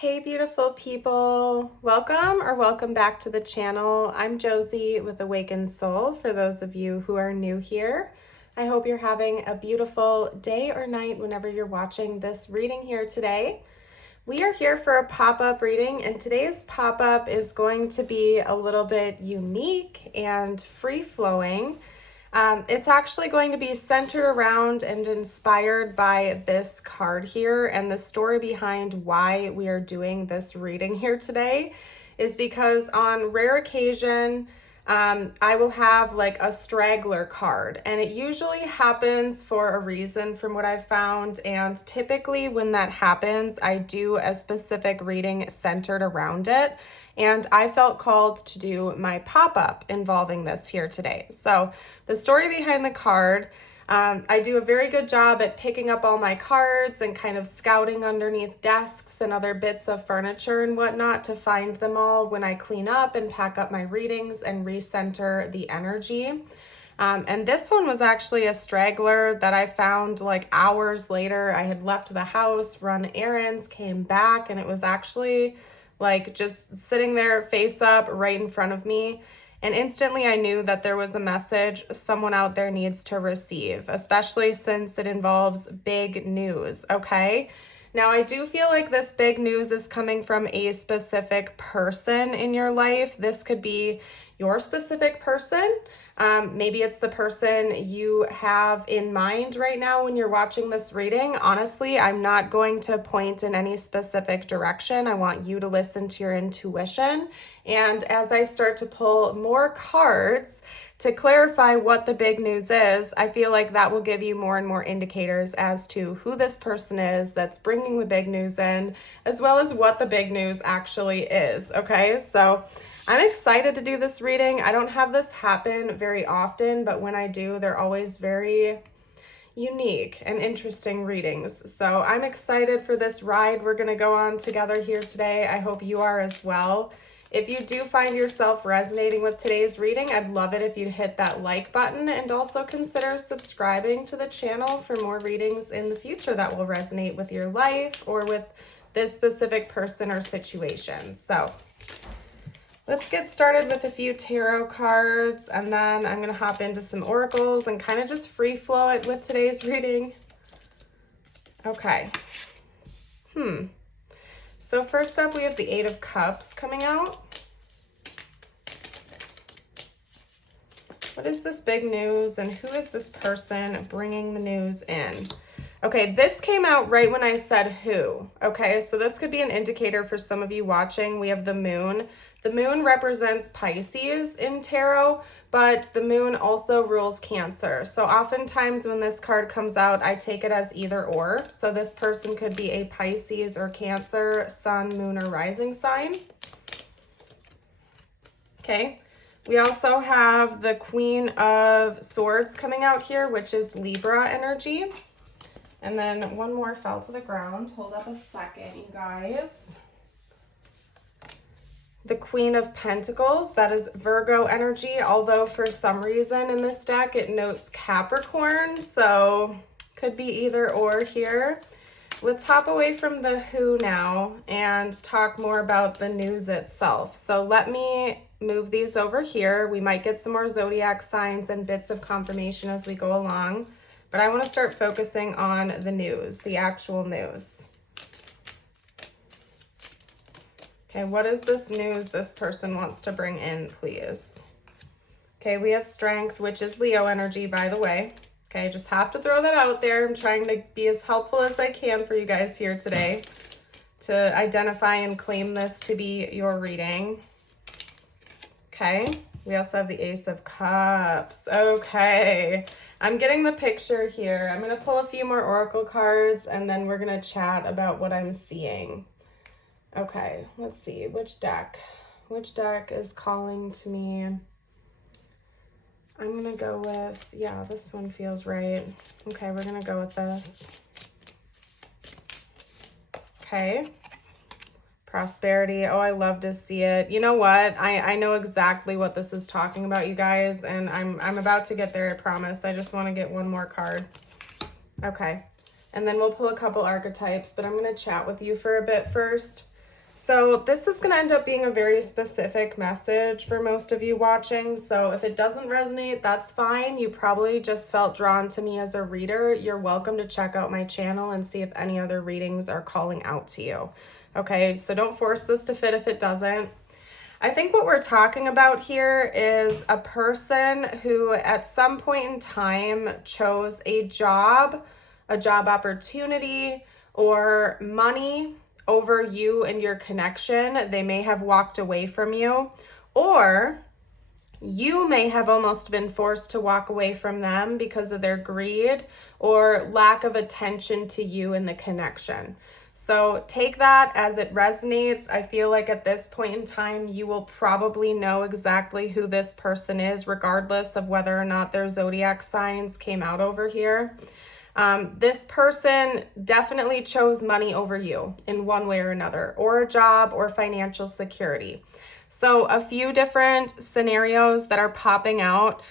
Hey beautiful people, welcome back to the channel. I'm Josie with Awakened Soul for those of you who are new here. I hope you're having a beautiful day or night whenever you're watching this reading here today. We are here for a pop-up reading, and today's pop-up is going to be a little bit unique and free-flowing. It's actually going to be centered around and inspired by this card here, and the story behind why we are doing this reading here today is because on rare occasion, I will have like a straggler card, and it usually happens for a reason from what I've found, and typically when that happens, I do a specific reading centered around it. And I felt called to do my pop-up involving this here today. So the story behind the card, I do a very good job at picking up all my cards and kind of scouting underneath desks and other bits of furniture and whatnot to find them all when I clean up and pack up my readings and recenter the energy. And this one was actually a straggler that I found like hours later. I had left the house, run errands, came back, and it was actually like just sitting there face up right in front of me. And instantly I knew that there was a message someone out there needs to receive, especially since it involves big news, okay? Now I do feel like this big news is coming from a specific person in your life. This could be your specific person. Maybe it's the person you have in mind right now when you're watching this reading. Honestly, I'm not going to point in any specific direction. I want you to listen to your intuition. And as I start to pull more cards to clarify what the big news is, I feel like that will give you more and more indicators as to who this person is that's bringing the big news in, as well as what the big news actually is, okay? So I'm excited to do this reading. I don't have this happen very often, but when I do, they're always very unique and interesting readings. So I'm excited for this ride we're going to go on together here today. I hope you are as well. If you do find yourself resonating with today's reading, I'd love it if you hit that like button and also consider subscribing to the channel for more readings in the future that will resonate with your life or with this specific person or situation. So let's get started with a few tarot cards, and then I'm going to hop into some oracles and kind of just free flow it with today's reading. Okay. So first up, we have the Eight of Cups coming out. What is this big news, and who is this person bringing the news in? Okay, this came out right when I said who. Okay, so this could be an indicator for some of you watching. We have the moon. The moon represents Pisces in tarot, but the moon also rules Cancer. So oftentimes when this card comes out, I take it as either or. So this person could be a Pisces or Cancer, sun, moon, or rising sign. Okay. We also have the Queen of Swords coming out here, which is Libra energy. And then one more fell to the ground. Hold up a second, you guys. The Queen of Pentacles, that is Virgo energy, although for some reason in this deck it notes Capricorn, so could be either or here. Let's hop away from the who now and talk more about the news itself. So let me move these over here. We might get some more zodiac signs and bits of confirmation as we go along, but I want to start focusing on the news, the actual news. Okay, what is this news this person wants to bring in, please? Okay, we have Strength, which is Leo energy, by the way. Okay, just have to throw that out there. I'm trying to be as helpful as I can for you guys here today to identify and claim this to be your reading. Okay, we also have the Ace of Cups. Okay, I'm getting the picture here. I'm going to pull a few more oracle cards, and then we're going to chat about what I'm seeing. Okay, let's see, which deck is calling to me? I'm gonna go with, yeah, this one feels right. Okay, we're gonna go with this. Okay, prosperity. Oh, I love to see it. You know what? I know exactly what this is talking about, you guys, and I'm about to get there, I promise. I just want to get one more card. Okay, and then we'll pull a couple archetypes, but I'm gonna chat with you for a bit first. So this is going to end up being a very specific message for most of you watching. So if it doesn't resonate, that's fine. You probably just felt drawn to me as a reader. You're welcome to check out my channel and see if any other readings are calling out to you. Okay, so don't force this to fit if it doesn't. I think what we're talking about here is a person who at some point in time chose a job opportunity, or money over you and your connection. They may have walked away from you, or you may have almost been forced to walk away from them because of their greed or lack of attention to you and the connection. So take that as it resonates. I feel like at this point in time, you will probably know exactly who this person is, regardless of whether or not their zodiac signs came out over here. This person definitely chose money over you in one way or another, or a job or financial security. So a few different scenarios that are popping out.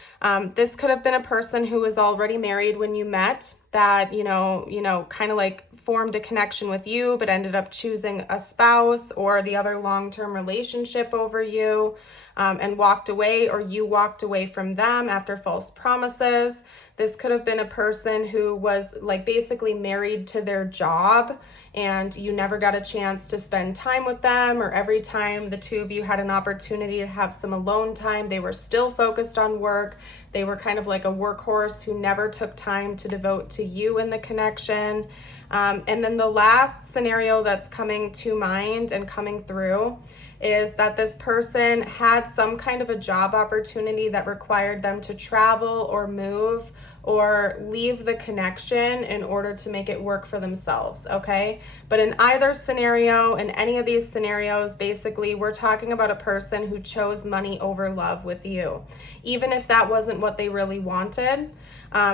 This could have been a person who was already married when you met, that, kind of like formed a connection with you, but ended up choosing a spouse or the other long-term relationship over you, and walked away, or you walked away from them after false promises. This could have been a person who was like basically married to their job, and you never got a chance to spend time with them, or every time the two of you had an opportunity to have some alone time, they were still focused on work. They were kind of like a workhorse who never took time to devote to you and the connection. And then the last scenario that's coming to mind and coming through is that this person had some kind of a job opportunity that required them to travel or move or leave the connection in order to make it work for themselves, okay? But in either scenario, in any of these scenarios, basically, we're talking about a person who chose money over love with you, even if that wasn't what they really wanted,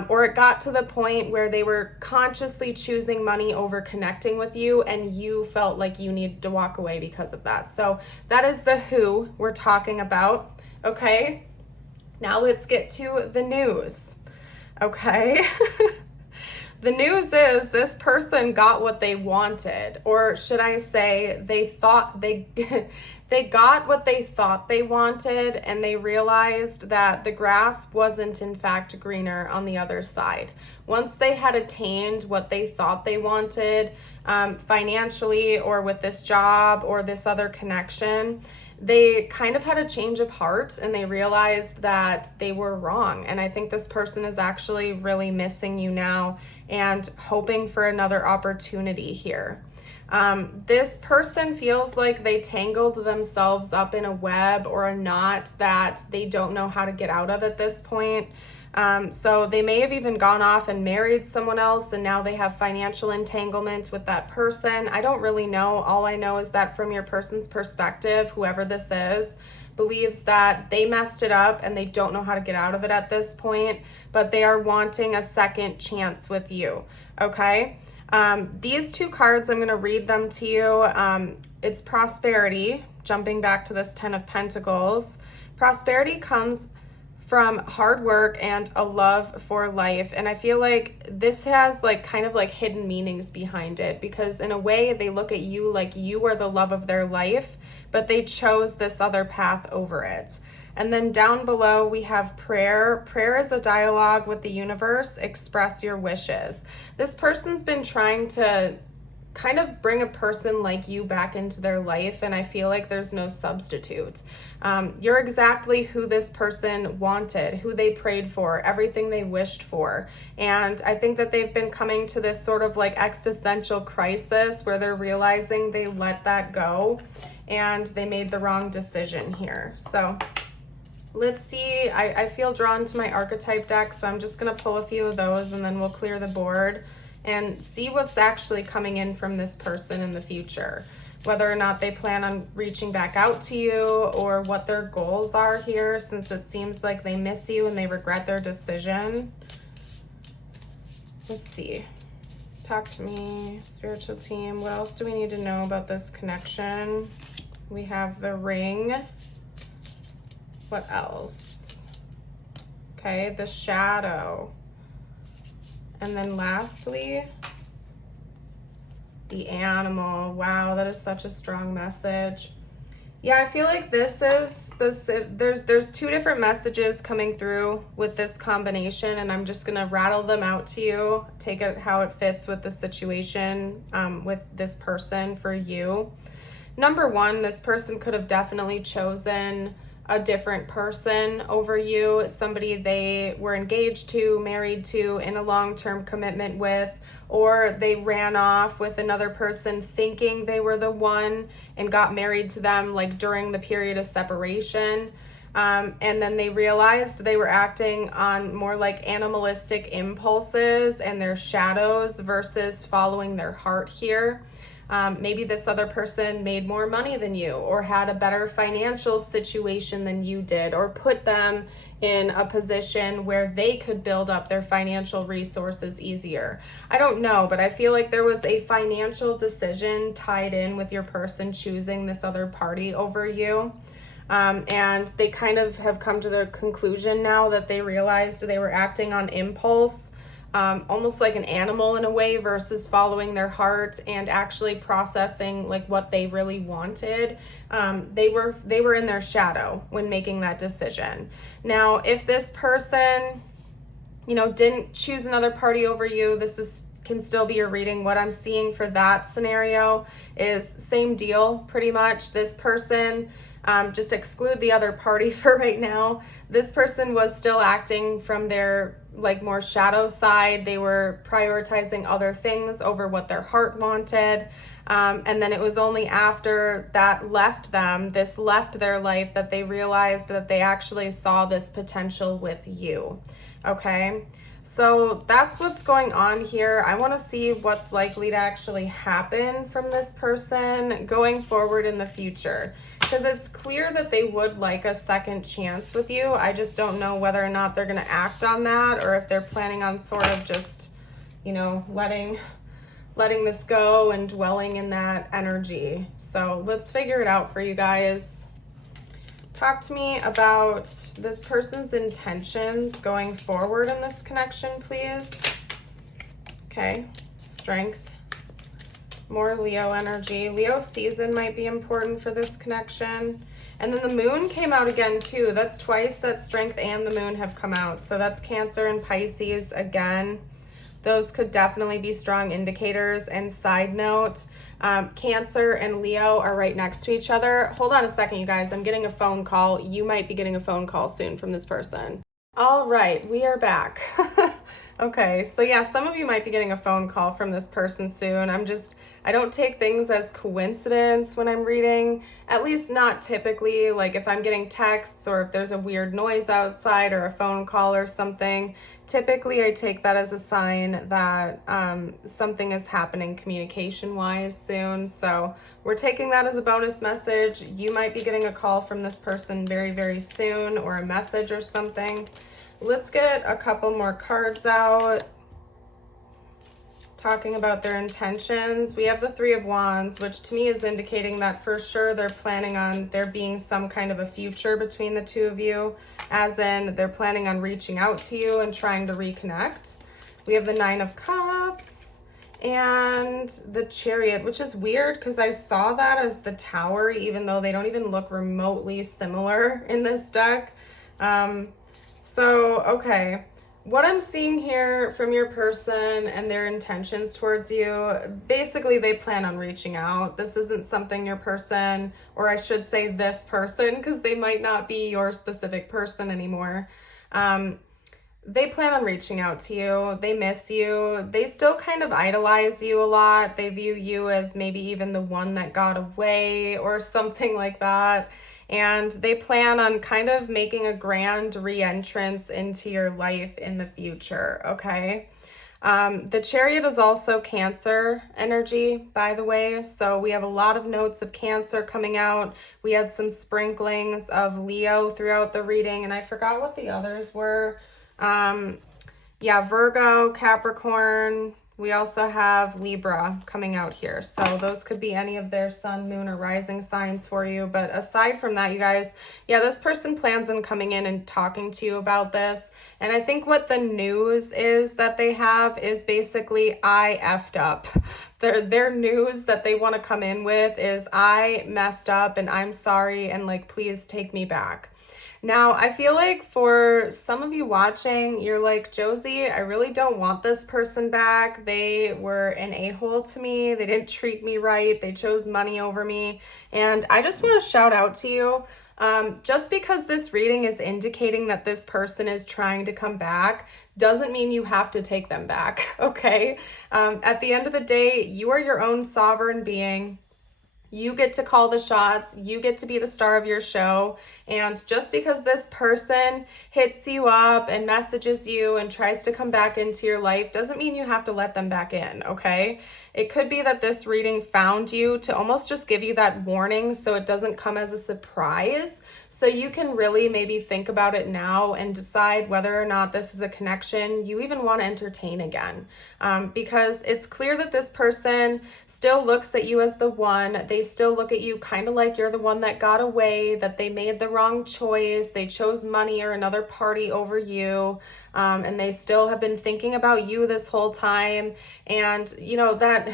or it got to the point where they were consciously choosing money over connecting with you, and you felt like you needed to walk away because of that. So that is the who we're talking about, okay? Now let's get to the news. Okay. The news is this person got what they wanted, or should I say they thought they got what they thought they wanted, and they realized that the grass wasn't in fact greener on the other side. Once they had attained what they thought they wanted, financially or with this job or this other connection, they kind of had a change of heart, and they realized that they were wrong. And I think this person is actually really missing you now and hoping for another opportunity here. This person feels like they tangled themselves up in a web or a knot that they don't know how to get out of at this point. So they may have even gone off and married someone else, and now they have financial entanglement with that person. I don't really know. All I know is that from your person's perspective, whoever this is believes that they messed it up and they don't know how to get out of it at this point, but they are wanting a second chance with you, okay? These two cards, I'm going to read them to you. It's prosperity, jumping back to this 10 of Pentacles. Prosperity comes from hard work and a love for life. And I feel like this has like kind of like hidden meanings behind it, because in a way they look at you like you are the love of their life, but they chose this other path over it. And then down below we have prayer. Prayer is a dialogue with the universe. Express your wishes. This person's been trying to kind of bring a person like you back into their life, and I feel like there's no substitute. You're exactly who this person wanted, who they prayed for, everything they wished for. And I think that they've been coming to this sort of like existential crisis where they're realizing they let that go and they made the wrong decision here. So let's see. I feel drawn to my archetype deck, so I'm just going to pull a few of those and then we'll clear the board and see what's actually coming in from this person in the future. Whether or not they plan on reaching back out to you, or what their goals are here, since it seems like they miss you and they regret their decision. Let's see. Talk to me, spiritual team. What else do we need to know about this connection? We have the ring. What else? Okay, the shadow. And then lastly, The animal. Wow, that is such a strong message. Yeah, I feel like this is specific. There's two different messages coming through with this combination, and I'm just gonna rattle them out to you. Take it how it fits with the situation with this person for you. Number one, this person could have definitely chosen a different person over you, somebody they were engaged to, married to, in a long-term commitment with, or they ran off with another person thinking they were the one and got married to them like during the period of separation. And then they realized they were acting on more like animalistic impulses and their shadows versus following their heart here. Maybe this other person made more money than you, or had a better financial situation than you did, or put them in a position where they could build up their financial resources easier. I don't know, but I feel like there was a financial decision tied in with your person choosing this other party over you. And they kind of have come to the conclusion now that they realized they were acting on impulse, almost like an animal in a way, versus following their heart and actually processing like what they really wanted. They were in their shadow when making that decision. Now, if this person, didn't choose another party over you, can still be your reading. What I'm seeing for that scenario is same deal, pretty much. This person, just exclude the other party for right now. This person was still acting from their like more shadow side. They were prioritizing other things over what their heart wanted. And then it was only after that left their life, that they realized that they actually saw this potential with you. Okay. So that's what's going on here. I want to see what's likely to actually happen from this person going forward in the future, because it's clear that they would like a second chance with you. I just don't know whether or not they're going to act on that, or if they're planning on sort of just, letting this go and dwelling in that energy. So let's figure it out for you guys. Talk to me about this person's intentions going forward in this connection, please. Okay, strength, more Leo energy. Leo season might be important for this connection. And then the moon came out again too. That's twice that strength and the moon have come out. So that's Cancer and Pisces again. Those could definitely be strong indicators. And side note, Cancer and Leo are right next to each other. Hold on a second, you guys. I'm getting a phone call. You might be getting a phone call soon from this person. All right, we are back. Okay, so yeah, some of you might be getting a phone call from this person soon. I don't take things as coincidence when I'm reading, at least not typically. Like if I'm getting texts or if there's a weird noise outside or a phone call or something, typically I take that as a sign that something is happening communication-wise soon. So we're taking that as a bonus message. You might be getting a call from this person very, very soon, or a message or something. Let's get a couple more cards out, talking about their intentions. We have the Three of Wands, which to me is indicating that for sure they're planning on there being some kind of a future between the two of you, as in they're planning on reaching out to you and trying to reconnect. We have the Nine of Cups and the Chariot, which is weird because I saw that as the Tower, even though they don't even look remotely similar in this deck. So, okay, what I'm seeing here from your person and their intentions towards you, basically they plan on reaching out. This isn't something your person, or I should say this person, because they might not be your specific person anymore. They plan on reaching out to you. They miss you. They still kind of idolize you a lot. They view you as maybe even the one that got away or something like that. And they plan on kind of making a grand re-entrance into your life in the future, okay? The Chariot is also Cancer energy, by the way. So we have a lot of notes of Cancer coming out. We had some sprinklings of Leo throughout the reading, and I forgot what the others were. Yeah, Virgo, Capricorn, We also have Libra coming out here. So those could be any of their sun, moon, or rising signs for you. But aside from that, you guys, yeah, this person plans on coming in and talking to you about this. And I think what the news is that they have is basically, I effed up. Their news that they want to come in with is, I messed up and I'm sorry and like, please take me back. Now, I feel like for some of you watching, you're like, Josie, I really don't want this person back. They were an a-hole to me. They didn't treat me right. They chose money over me. And I just want to shout out to you. Just because this reading is indicating that this person is trying to come back doesn't mean you have to take them back, okay? At the end of the day, you are your own sovereign being. You get to call the shots. You get to be the star of your show. And just because this person hits you up and messages you and tries to come back into your life doesn't mean you have to let them back in, okay? It could be that this reading found you to almost just give you that warning so it doesn't come as a surprise. So you can really maybe think about it now and decide whether or not this is a connection you even want to entertain again. Because it's clear that this person still looks at you as the one. They still look at you kind of like you're the one that got away, that they made the wrong choice. They chose money or another party over you. And they still have been thinking about you this whole time. And, you know, that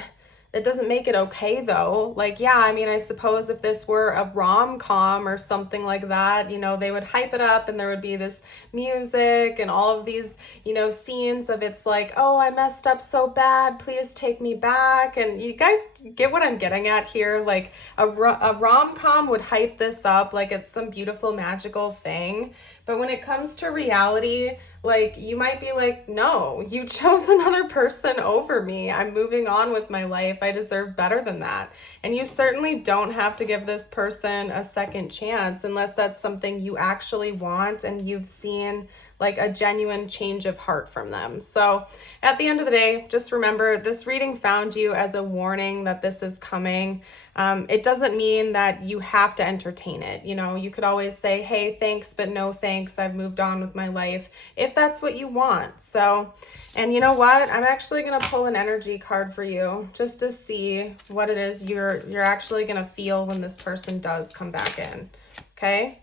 doesn't make it okay though. Like, yeah, I mean, I suppose if this were a rom-com or something like that, you know, they would hype it up and there would be this music and all of these, you know, scenes of it's like, oh, I messed up so bad, please take me back. And you guys get what I'm getting at here. Like a rom-com would hype this up like it's some beautiful magical thing. But when it comes to reality, like you might be like, no, you chose another person over me. I'm moving on with my life. I deserve better than that. And you certainly don't have to give this person a second chance unless that's something you actually want and you've seen like a genuine change of heart from them. So at the end of the day, just remember this reading found you as a warning that this is coming. It doesn't mean that you have to entertain it. You know, you could always say, hey, thanks, but no thanks. I've moved on with my life if that's what you want. So, and you know what? I'm actually going to pull an energy card for you just to see what it is you're actually going to feel when this person does come back in. Okay?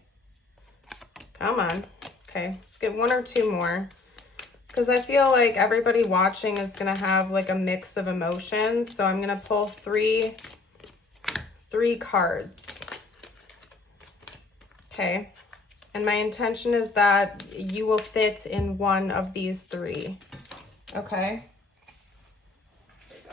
Come on. Okay, let's get one or two more because I feel like everybody watching is going to have like a mix of emotions. So I'm going to pull three cards. Okay, and my intention is that you will fit in one of these three. Okay. There you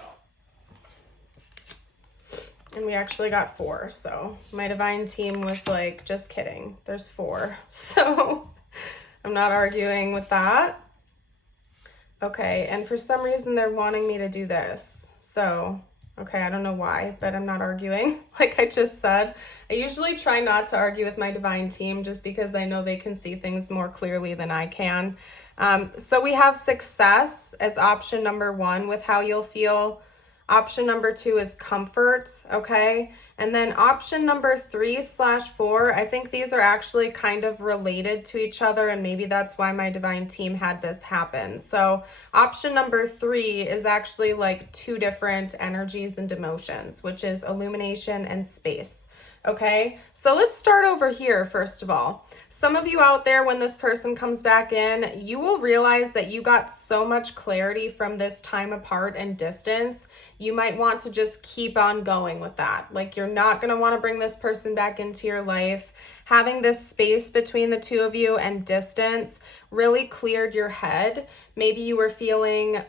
go. And we actually got 4. So my divine team was like, just kidding. There's 4. So I'm not arguing with that. Okay, and for some reason they're wanting me to do this. So, okay, I don't know why, but I'm not arguing. Like I just said, I usually try not to argue with my divine team just because I know they can see things more clearly than I can. So we have success as option number 1 with how you'll feel. Option number 2 is comfort, okay? And then option number 3/4, I think these are actually kind of related to each other, and maybe that's why my divine team had this happen. So option number 3 is actually like 2 different energies and emotions, which is illumination and space. Okay, so let's start over here first of all. Some of you out there, when this person comes back in, you will realize that you got so much clarity from this time apart and distance. You might want to just keep on going with that. Like you're not going to want to bring this person back into your life. Having this space between the two of you and distance really cleared your head. Maybe you were feeling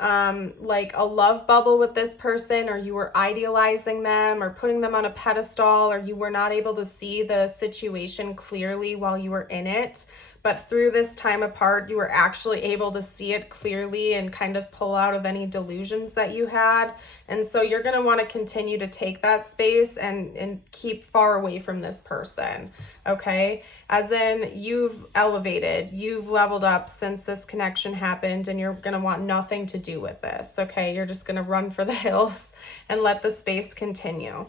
like a love bubble with this person, or you were idealizing them or putting them on a pedestal, or you were not able to see the situation clearly while you were in it. But through this time apart, you were actually able to see it clearly and kind of pull out of any delusions that you had. And so you're going to want to continue to take that space and keep far away from this person. Okay, as in you've elevated, you've leveled up since this connection happened, and you're going to want nothing to do with this. Okay, you're just going to run for the hills and let the space continue.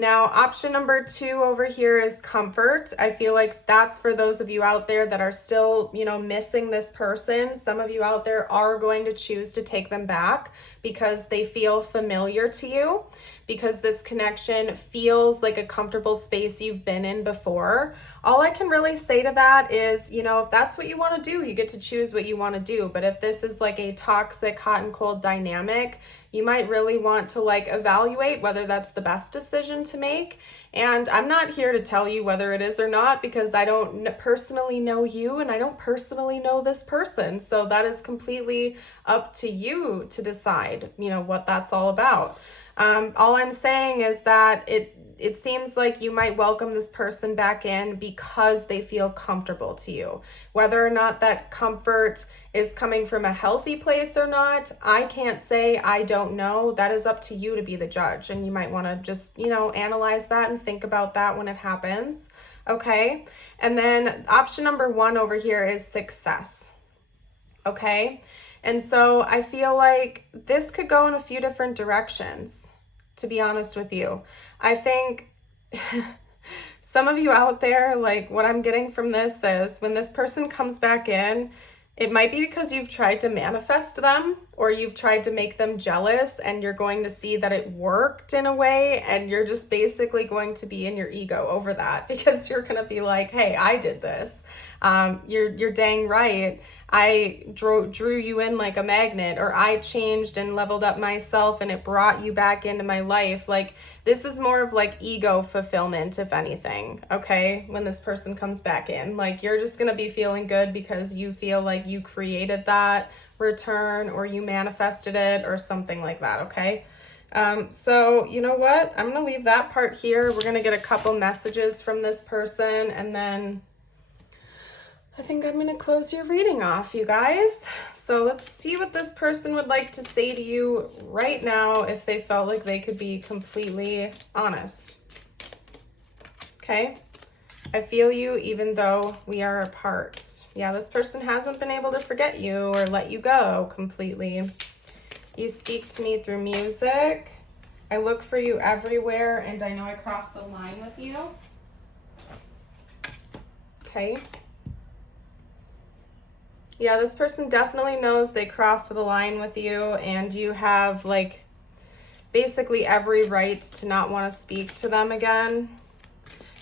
Now, option number 2 over here is comfort. I feel like that's for those of you out there that are still, missing this person. Some of you out there are going to choose to take them back because they feel familiar to you, because this connection feels like a comfortable space you've been in before. All I can really say to that is, if that's what you want to do, you get to choose what you want to do. But if this is like a toxic hot and cold dynamic, you might really want to evaluate whether that's the best decision to make. And I'm not here to tell you whether it is or not, because I don't personally know you and I don't personally know this person. So that is completely up to you to decide, what that's all about. All I'm saying is that it seems like you might welcome this person back in because they feel comfortable to you. Whether or not that comfort is coming from a healthy place or not, I can't say. I don't know. That is up to you to be the judge. And you might want to just, analyze that and think about that when it happens. Okay. And then option number 1 over here is success. Okay. And so I feel like this could go in a few different directions, to be honest with you. I think some of you out there, what I'm getting from this is when this person comes back in, it might be because you've tried to manifest them or you've tried to make them jealous, and you're going to see that it worked in a way, and you're just basically going to be in your ego over that because you're going to be like, hey, I did this. You're dang right. I drew you in like a magnet, or I changed and leveled up myself and it brought you back into my life. This is more of ego fulfillment, if anything. Okay. When this person comes back in, you're just going to be feeling good because you feel like you created that return or you manifested it or something like that. Okay. So you know what? I'm going to leave that part here. We're going to get a couple messages from this person, and then I think I'm going to close your reading off, you guys. So let's see what this person would like to say to you right now if they felt like they could be completely honest. Okay. I feel you even though we are apart. Yeah, this person hasn't been able to forget you or let you go completely. You speak to me through music. I look for you everywhere, and I know I crossed the line with you. Okay. Yeah, this person definitely knows they crossed the line with you, and you have basically every right to not want to speak to them again.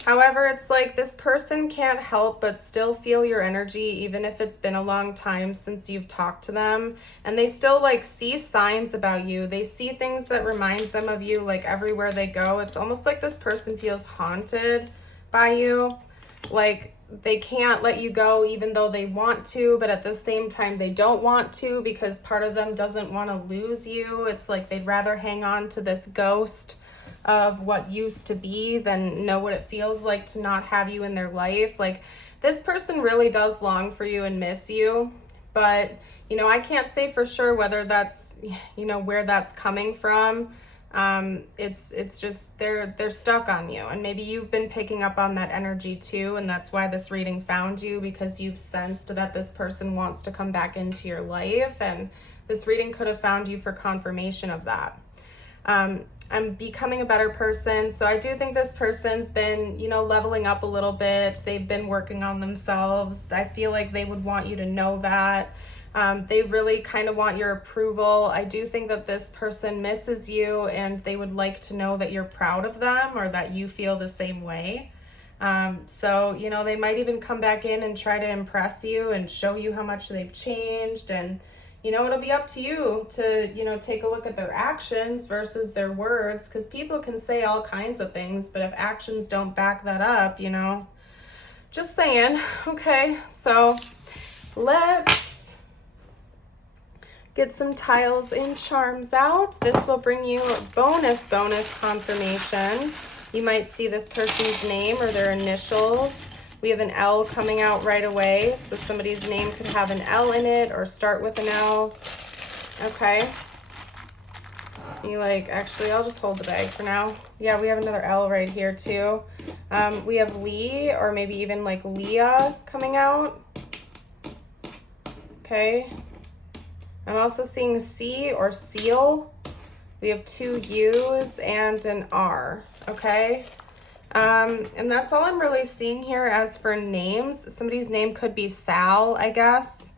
However, it's this person can't help but still feel your energy, even if it's been a long time since you've talked to them. And they still see signs about you. They see things that remind them of you everywhere they go. It's almost like this person feels haunted by you. They can't let you go even though they want to, but at the same time they don't want to because part of them doesn't want to lose you. It's they'd rather hang on to this ghost of what used to be than know what it feels like to not have you in their life. This person really does long for you and miss you, but I can't say for sure whether that's where that's coming from. It's just they're stuck on you, and maybe you've been picking up on that energy too, and that's why this reading found you, because you've sensed that this person wants to come back into your life, and this reading could have found you for confirmation of that. I'm becoming a better person. So I do think this person's been, leveling up a little bit. They've been working on themselves. I feel like they would want you to know that. They really kind of want your approval. I do think that this person misses you, and they would like to know that you're proud of them or that you feel the same way. So, they might even come back in and try to impress you and show you how much they've changed. And it'll be up to you to, take a look at their actions versus their words, because people can say all kinds of things, but if actions don't back that up, just saying. Okay, so let's get some tiles and charms out. This will bring you bonus confirmation. You might see this person's name or their initials. We have an L coming out right away, so somebody's name could have an L in it or start with an L. Okay. Actually, I'll just hold the bag for now. Yeah, we have another L right here too. We have Lee, or maybe even Leah coming out. Okay. I'm also seeing C or seal. We have 2 U's and an R. okay? And that's all I'm really seeing here. As for names, somebody's name could be Sal, I guess.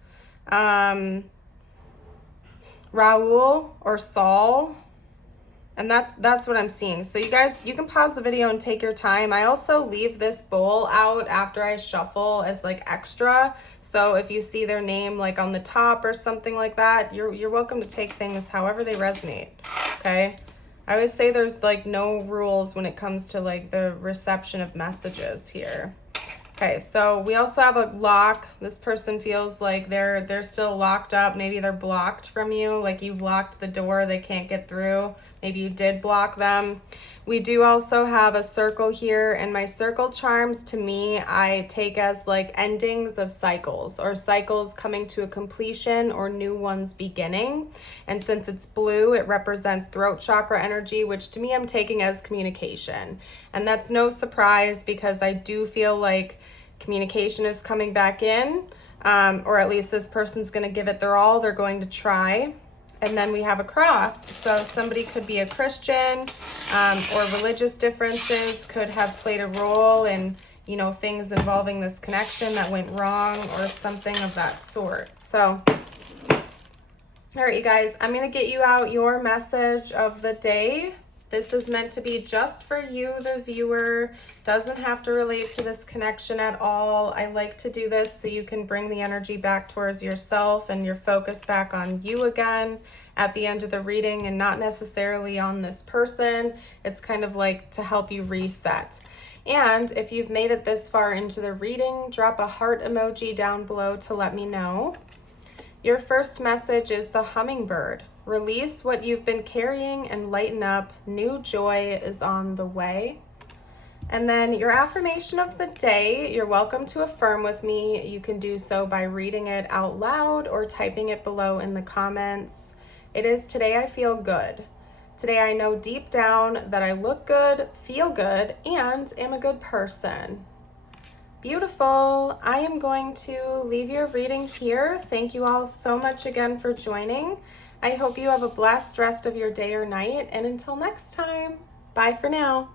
Raul or Saul. And that's what I'm seeing. So you guys, you can pause the video and take your time. I also leave this bowl out after I shuffle as like extra. So if you see their name like on the top or something like that, you're welcome to take things however they resonate, okay? I always say there's like no rules when it comes to like the reception of messages here. Okay, so we also have a lock. This person feels like they're still locked up. Maybe they're blocked from you, like you've locked the door, they can't get through. Maybe you did block them. We do also have a circle here, and my circle charms, to me, I take as like endings of cycles, or cycles coming to a completion or new ones beginning. And since it's blue, it represents throat chakra energy, which to me I'm taking as communication. And that's no surprise, because I do feel like communication is coming back in, or at least this person's going to give it their all. They're going to try. And then we have a cross. So somebody could be a Christian, or religious differences could have played a role in, you know, things involving this connection that went wrong or something of that sort. So, all right, you guys, I'm going to get you out your message of the day. This is meant to be just for you, the viewer. Doesn't have to relate to this connection at all. I like to do this so you can bring the energy back towards yourself and your focus back on you again at the end of the reading, and not necessarily on this person. It's kind of like to help you reset. And if you've made it this far into the reading, drop a heart emoji down below to let me know. Your first message is the hummingbird. Release what you've been carrying and lighten up. New joy is on the way. And then your affirmation of the day, you're welcome to affirm with me. You can do so by reading it out loud or typing it below in the comments. It is, today I feel good. Today I know deep down that I look good, feel good, and am a good person. Beautiful. I am going to leave your reading here. Thank you all so much again for joining. I hope you have a blessed rest of your day or night, and until next time, bye for now.